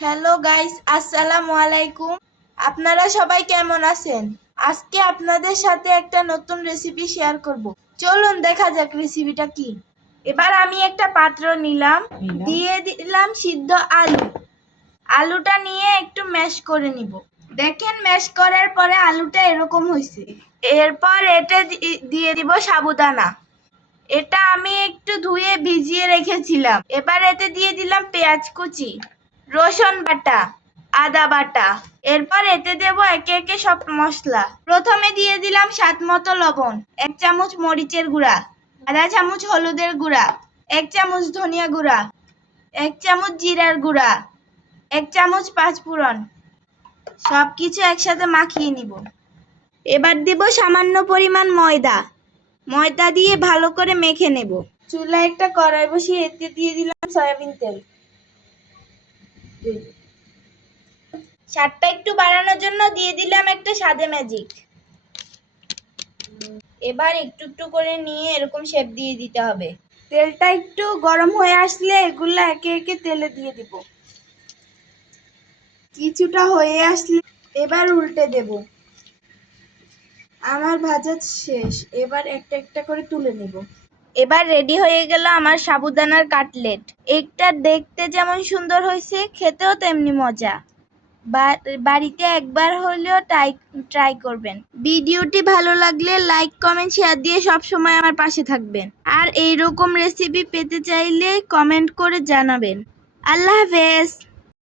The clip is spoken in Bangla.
হ্যালো গাইস, আসসালামু আলাইকুম। আপনারা সবাই কেমন আছেন? আজকে আপনাদের সাথে একটা নতুন রেসিপি শেয়ার করব। চলুন দেখা যাক রেসিপিটা কি। এবার আমি একটা পাত্র নিলাম, দিয়ে দিলাম সিদ্ধ আলু। আলুটা নিয়ে একটু ম্যাশ করে নিব। দেখেন ম্যাশ করার পরে আলুটা এরকম হয়েছে। এরপর এটা দিয়ে দিব সাবুদানা। এটা আমি একটু ধুয়ে ভিজিয়ে রেখেছিলাম। এবার এতে দিয়ে দিলাম পেঁয়াজ কুচি, রসুন বাটা, আদা বাটা। এরপর এতে দেব একে একে সব মশলা। প্রথমে দিয়ে দিলাম স্বাদ মতো লবণ, 1 চামচ মরিচের গুঁড়া, আধা চামচ হলুদের গুঁড়া, 1 চামচ ধনিয়া গুঁড়া, 1 চামচ জিরার গুঁড়া, 1 চামচ পাঁচফোড়ন। সবকিছু একসাথে মাখিয়ে নিব। এবার দিব সামান্য পরিমাণ ময়দা। ময়দা দিয়ে ভালো করে মেখে নেব। চুলায় একটা কড়াই বসিয়ে এতে দিয়ে দিলাম সয়াবিন তেল। স্বাদটা একটু বাড়ানোর জন্য দিয়ে দিলাম একটা স্বাদে ম্যাজিক। এবার একটু একটু করে নিয়ে এরকম শেপ দিয়ে দিতে হবে। তেলটা একটু গরম হয়ে আসলে এগুলো একে একে তেলে দিয়ে দিব। কিছুটা হয়ে আসলে এবার উল্টে দেব। আমার ভাজা শেষ, এবার একটা একটা করে তুলে নেব। এবার রেডি হয়ে গেল আমার সাবুদানার কাটলেট। এটা দেখতে যেমন সুন্দর হয়েছে, খেতেও তেমনি মজা। বাড়িতে একবার হলেও ট্রাই করবেন। ভিডিওটি ভালো লাগলে লাইক, কমেন্ট, শেয়ার দিয়ে সব সময় আমার পাশে থাকবেন। আর এইরকম রেসিপি পেতে চাইলে কমেন্ট করে জানাবেন। আল্লাহ হাফেজ।